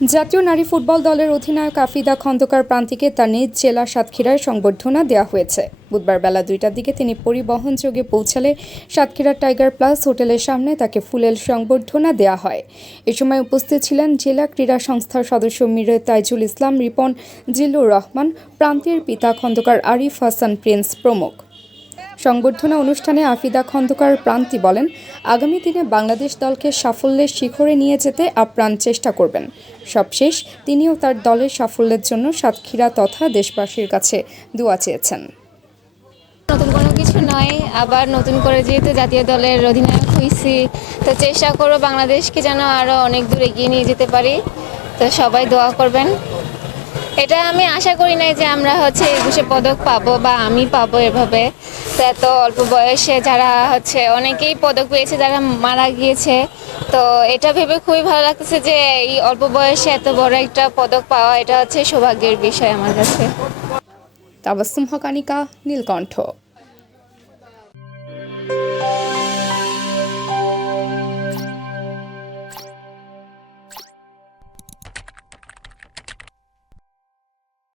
জাতীয় নারী ফুটবল দলের অধিনায়ক আফিদা খন্দকার প্রান্তিকে তার নিজ জেলা সাতক্ষীরায় সংবর্ধনা দেওয়া হয়েছে। বুধবার বেলা দুইটার দিকে তিনি পরিবহন যোগে পৌঁছালে সাতক্ষীরা টাইগার প্লাস হোটেলের সামনে তাকে ফুলেল সংবর্ধনা দেওয়া হয়। এ সময় উপস্থিত ছিলেন জেলা ক্রীড়া সংস্থার সদস্য মিরে তাইজুল ইসলাম, রিপন জিল্লুর রহমান, প্রান্তের পিতা খন্দকার আরিফ হাসান, প্রিন্স প্রমুখ। সংবর্ধনা অনুষ্ঠানে আফিদা খন্দকার প্রান্তি বলেন, আগামী দিনে বাংলাদেশ দলকে সাফল্যের শিখরে নিয়ে যেতে আপ্রাণ চেষ্টা করবেন। সবশেষ, তিনিও তার দলের সাফল্যের জন্য সাতক্ষীরা তথা দেশবাসীর কাছে দোয়া চেয়েছেন। নতুন কোনো কিছু নয়, আবার নতুন করে যেহেতু জাতীয় দলের অধিনায়ক হয়েছি তো চেষ্টা করব বাংলাদেশকে যেন আরও অনেক দূর এগিয়ে নিয়ে যেতে পারি। তো সবাই দোয়া করবেন। এটা আমি আশা করি নাই যে আমরা হচ্ছে একুশে পদক পাবো বা আমি পাবো এভাবে। তো এত অল্প বয়সে যারা হচ্ছে অনেকেই পদক পেয়েছে, যারা মারা গিয়েছে। তো এটা ভেবে খুবই ভালো লাগতেছে যে এই অল্প বয়সে এত বড় একটা পদক পাওয়া এটা হচ্ছে সৌভাগ্যের বিষয় আমার কাছে। তাবাসুম হকানিকা, নীলকণ্ঠ।